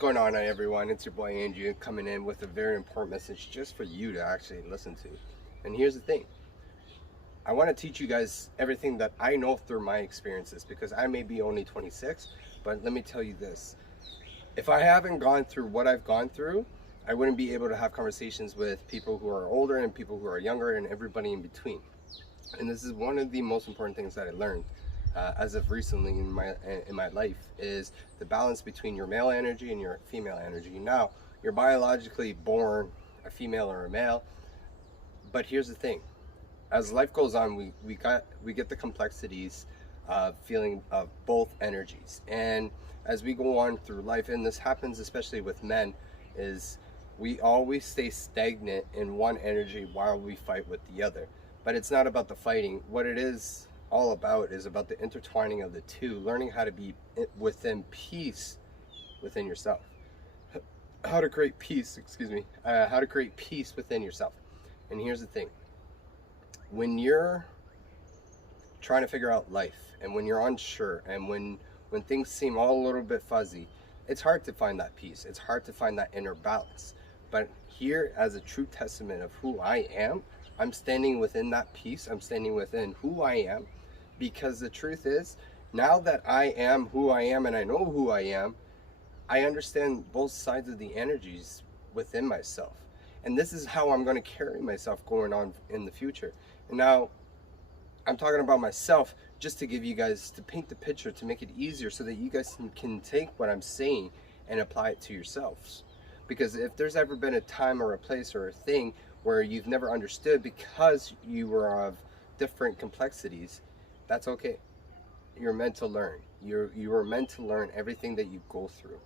Going on, everyone? It's your boy Andrew coming in with a very important message just for you to actually listen to. And here's the thing, I want to teach you guys everything that I know through my experiences because I may be only 26, but let me tell you this. If I haven't gone through what I've gone through, I wouldn't be able to have conversations with people who are older and people who are younger and everybody in between. And this is one of the most important things that I learned as of recently in my life is the balance between your male energy and your female energy. Now, you're biologically born a female or a male, but here's the thing: as life goes on, we get the complexities of feeling of both energies, and as we go on through life, and this happens especially with men, is we always stay stagnant in one energy while we fight with the other. But it's not about the fighting. What it is all about is about the intertwining of the two, learning how to be within peace within yourself. How to create peace, how to create peace within yourself. And here's the thing: when you're trying to figure out life, and when you're unsure, and when things seem all a little bit fuzzy, it's hard to find that peace. It's hard to find that inner balance. But here, as a true testament of who I am, I'm standing within that peace. I'm standing within who I am, because the truth is, now that I am who I am and I know who I am, I understand both sides of the energies within myself. And this is how I'm going to carry myself going on in the future. And now, I'm talking about myself just to give you guys, to paint the picture, to make it easier so that you guys can take what I'm saying and apply it to yourselves. Because if there's ever been a time or a place or a thing where you've never understood because you were of different complexities, that's okay. You're meant to learn. You are meant to learn everything that you go through.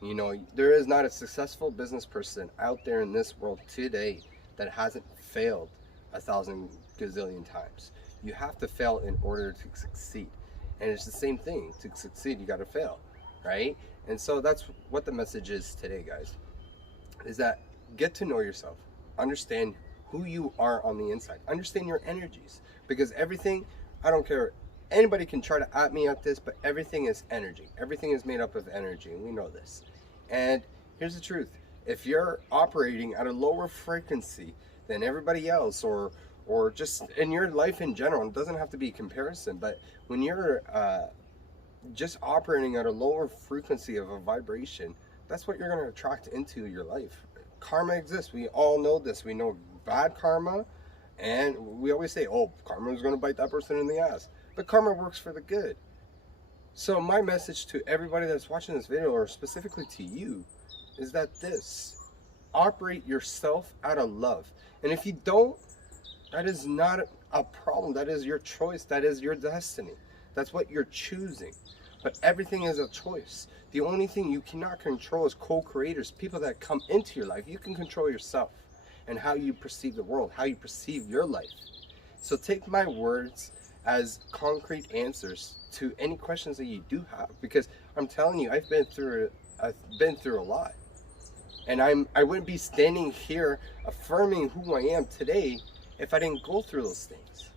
You know, there is not a successful business person out there in this world today that hasn't failed 1,000 gazillion times. You have to fail in order to succeed. And it's the same thing. To succeed, you got to fail, right? And so that's what the message is today, guys, is that get to know yourself. Understand who you are on the inside. Understand your energies. Because everything, I don't care, anybody can try to at me at this, but everything is energy. Everything is made up of energy, and we know this. And here's the truth. If you're operating at a lower frequency than everybody else, or just in your life in general, it doesn't have to be comparison, but when you're just operating at a lower frequency of a vibration, that's what you're going to attract into your life. Karma exists. We all know this. We know bad karma, and we always say, oh, karma is going to bite that person in the ass. But karma works for the good. So my message to everybody that's watching this video, or specifically to you, is that operate yourself out of love. And if you don't, that is not a problem. That is your choice. That is your destiny. That's what you're choosing. But everything is a choice. The only thing you cannot control is co-creators, people that come into your life. You can control yourself and how you perceive the world, how you perceive your life. So take my words as concrete answers to any questions that you do have, because I'm telling you, I've been through a lot. And I wouldn't be standing here affirming who I am today if I didn't go through those things.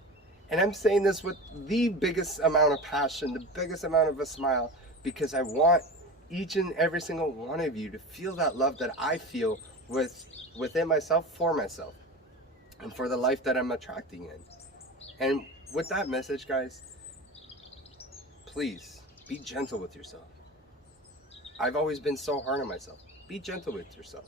And I'm saying this with the biggest amount of passion, the biggest amount of a smile, because I want each and every single one of you to feel that love that I feel within myself, for myself, and for the life that I'm attracting in. And with that message, guys, please be gentle with yourself. I've always been so hard on myself. Be gentle with yourself,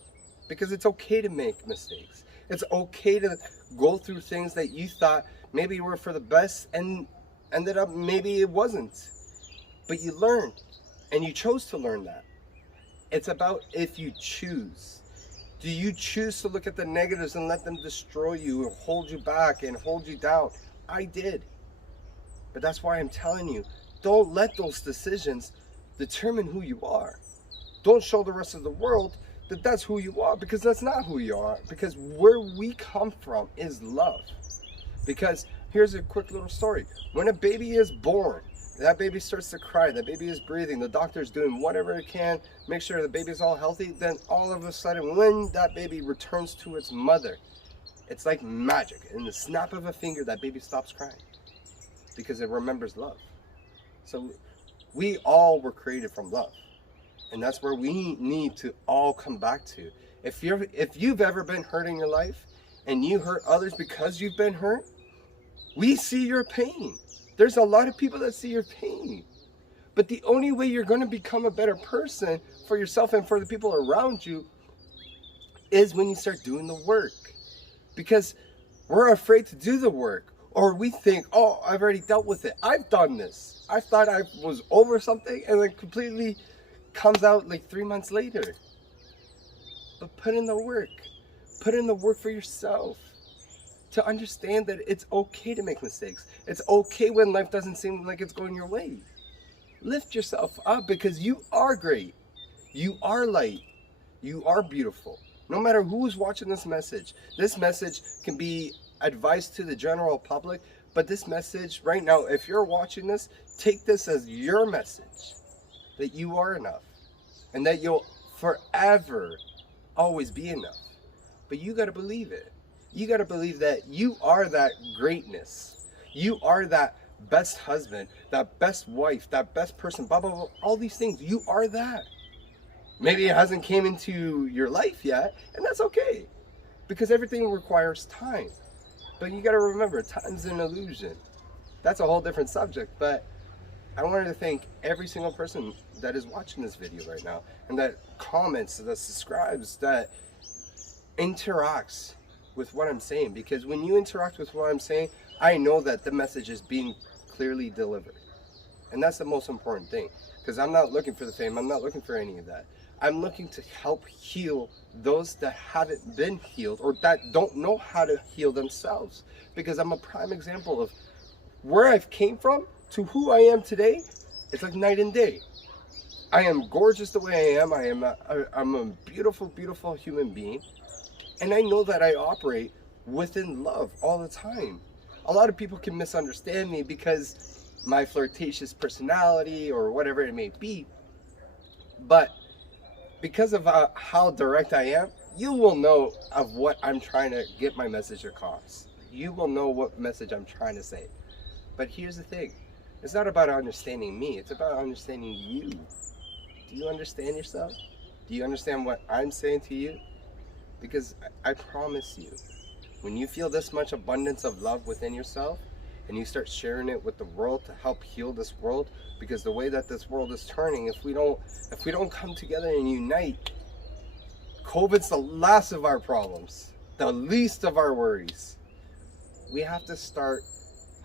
because it's okay to make mistakes. It's okay to go through things that you thought maybe were for the best and ended up maybe it wasn't. But you learned, and you chose to learn that. It's about if you choose. Do you choose to look at the negatives and let them destroy you and hold you back and hold you down? I did. But that's why I'm telling you, don't let those decisions determine who you are. Don't show the rest of the world that that's who you are, because that's not who you are. Because where we come from is love. Because here's a quick little story. When a baby is born, that baby starts to cry, that baby is breathing, the doctor's doing whatever it can, make sure the baby's all healthy, then all of a sudden when that baby returns to its mother, it's like magic. In the snap of a finger, that baby stops crying because it remembers love. So we all were created from love. And that's where we need to all come back to. If you've ever been hurt in your life and you hurt others because you've been hurt, we see your pain. There's a lot of people that see your pain. But the only way you're going to become a better person for yourself and for the people around you is when you start doing the work. Because we're afraid to do the work, or we think, oh, I've already dealt with it. I've done this. I thought I was over something, and then completely comes out like 3 months later. But put in the work. Put in the work for yourself to understand that it's okay to make mistakes. It's okay when life doesn't seem like it's going your way. Lift yourself up, because you are great. You are light. You are beautiful. No matter who's watching this message can be advice to the general public, but this message right now, if you're watching this, take this as your message, that you are enough and that you'll forever always be enough. But you got to believe it. You got to believe that you are that greatness. You are that best husband, that best wife, that best person, blah, blah, blah, all these things. You are that. Maybe it hasn't came into your life yet, and that's okay, because everything requires time. But you got to remember, time's an illusion. That's a whole different subject, but I wanted to thank every single person that is watching this video right now, and that comments, that subscribes, that interacts with what I'm saying. Because when you interact with what I'm saying, I know that the message is being clearly delivered. And that's the most important thing, because I'm not looking for the fame. I'm not looking for any of that. I'm looking to help heal those that haven't been healed, or that don't know how to heal themselves. Because I'm a prime example of where I've came from to who I am today. It's like night and day. I am gorgeous the way I am. I'm a beautiful, beautiful human being. And I know that I operate within love all the time. A lot of people can misunderstand me because my flirtatious personality or whatever it may be. But because of how direct I am, you will know of what I'm trying to get my message across. You will know what message I'm trying to say. But here's the thing. It's not about understanding me. It's about understanding you. Do you understand yourself? Do you understand what I'm saying to you? Because I promise you, when you feel this much abundance of love within yourself, and you start sharing it with the world to help heal this world, because the way that this world is turning, if we don't come together and unite, COVID's the last of our problems, the least of our worries. We have to start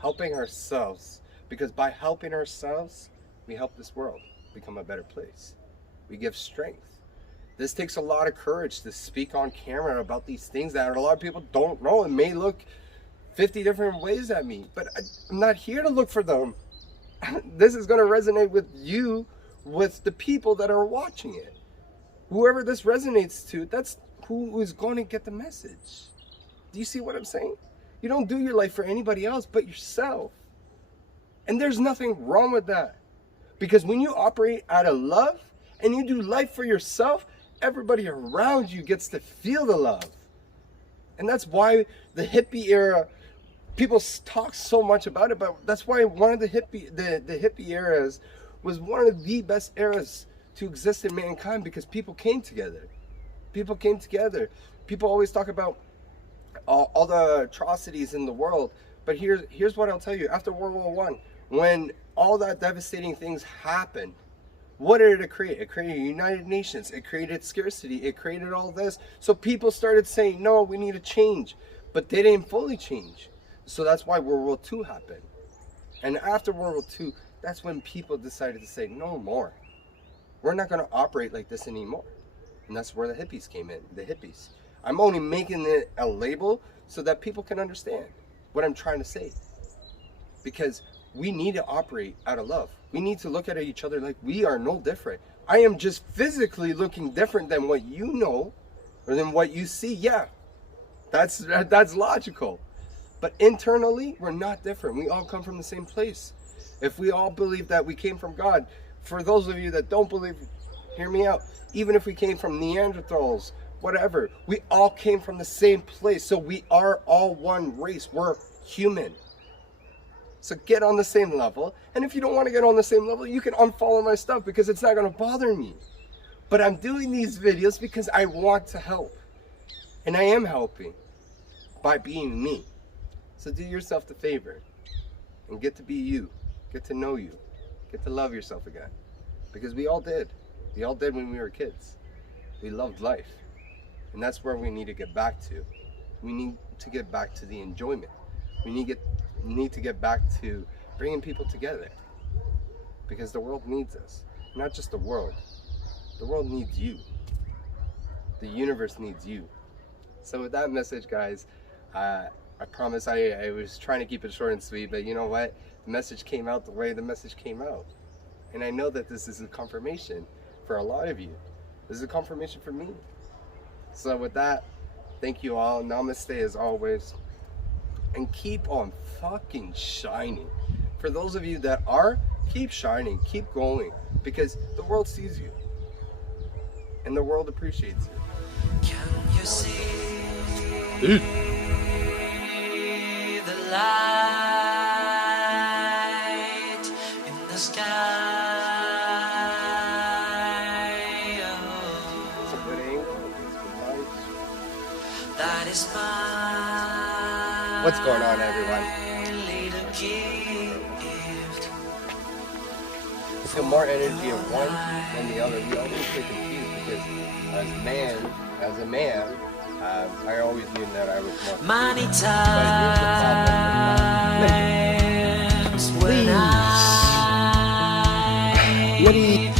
helping ourselves, because by helping ourselves, we help this world become a better place. We give strength. This takes a lot of courage to speak on camera about these things that a lot of people don't know. It may look 50 different ways at me, but I'm not here to look for them. This is going to resonate with you, with the people that are watching it. Whoever this resonates to, that's who is going to get the message. Do you see what I'm saying? You don't do your life for anybody else but yourself. And there's nothing wrong with that. Because when you operate out of love and you do life for yourself, everybody around you gets to feel the love. And that's why the hippie era, people talk so much about it, but that's why one of the hippie eras was one of the best eras to exist in mankind, because people came together. People came together. People always talk about all the atrocities in the world, but here's what I'll tell you. After World War I, when all that devastating things happened, what did it create? It created United Nations. It created scarcity. It created all this. So people started saying, no, we need to change. But they didn't fully change. So that's why World War II happened. And after World War II, that's when people decided to say, no more. We're not going to operate like this anymore. And that's where the hippies came in, the hippies. I'm only making it a label so that people can understand what I'm trying to say. Because we need to operate out of love. We need to look at each other like we are no different. I am just physically looking different than what you know or than what you see. Yeah, that's logical. But internally, we're not different. We all come from the same place. If we all believe that we came from God, for those of you that don't believe, hear me out. Even if we came from Neanderthals, whatever, we all came from the same place. So we are all one race. We're human. So get on the same level. And if you don't want to get on the same level, you can unfollow my stuff, because it's not going to bother me. But I'm doing these videos because I want to help. And I am helping by being me. So do yourself the favor and get to be you. Get to know you. Get to love yourself again. Because we all did. We all did when we were kids. We loved life. And that's where we need to get back to. We need to get back to the enjoyment. We need to get back to bringing people together. Because the world needs us. Not just the world. The world needs you. The universe needs you. So with that message, guys, I promise I was trying to keep it short and sweet, but you know what? The message came out the way the message came out. And I know that this is a confirmation for a lot of you. This is a confirmation for me. So with that, thank you all. Namaste as always. And keep on fucking shining. For those of you that are, keep shining, keep going. Because the world sees you. And the world appreciates you. Can you see the light in the sky? It's a good angle. It's good light. That is my What's going on, everyone? little gift. Feel more energy of one than the other. We always get confused because as a man, I always knew that I was more. Many But times when I What do you?